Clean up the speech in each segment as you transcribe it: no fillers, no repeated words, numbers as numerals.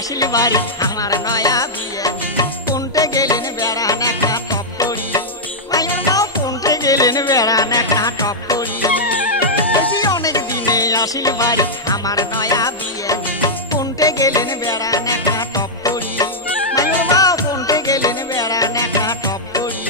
আসিল বাড়ি আমার নয়া বিয়ে কোনটে গেলেন বেড়ান একটা টপ করি মাইনুর মাও কোনটে গেলেন বেড়ান একটা টপ করি অনেক দিনে আসিল বাড়ি আমার নয়া বিয়ে কোনটে গেলেন বেড়ান একটা টপ করি মাইনুর মাও কোনটে গেলেন বেড়ান একটা টপ করি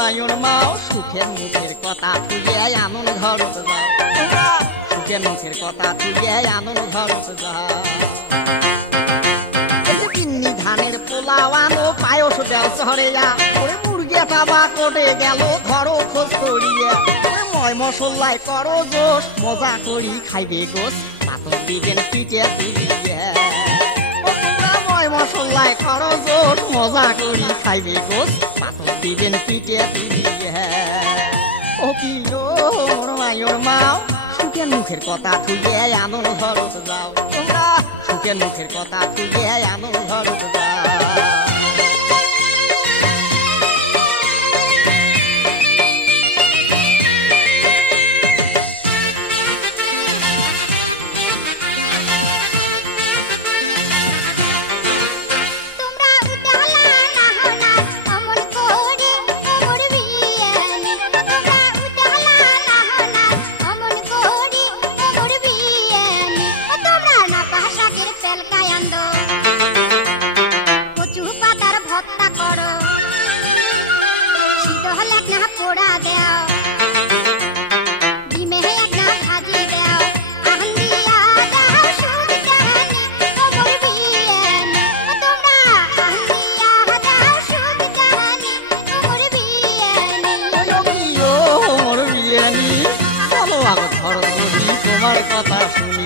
মায়ুর মাও সুখের মুখের কথা তুলিয়া আনন্দ ঘরত যাও তোমরা সুখের মুখের কথা তুলিয়া আনন্দ ঘরত যাও তিন্নি ধানের পোলাও আনো পায়স দেও শহরে যা ওরে মুরগিয়া টাবা কোটে গেল ধরো খোঁজ করিয়া ওরে ময় মশলাই করো জোশ মজা করি খাইবে গোস পাতর দিবেন পিঠে তুলিয়া মশলাই করো জোর মজা করি খাইবে গোস পাতর দিবেন পিঠে তুলিয়া ও কি ওর মায়ুর মাও সুখের মুখের কথা তুলিয়া আনন্দ ঘরত যাও তোমরা সুখের মুখের কথা তুলিয়া আনন্দ ঘরত যাও তোমার কথা শুনি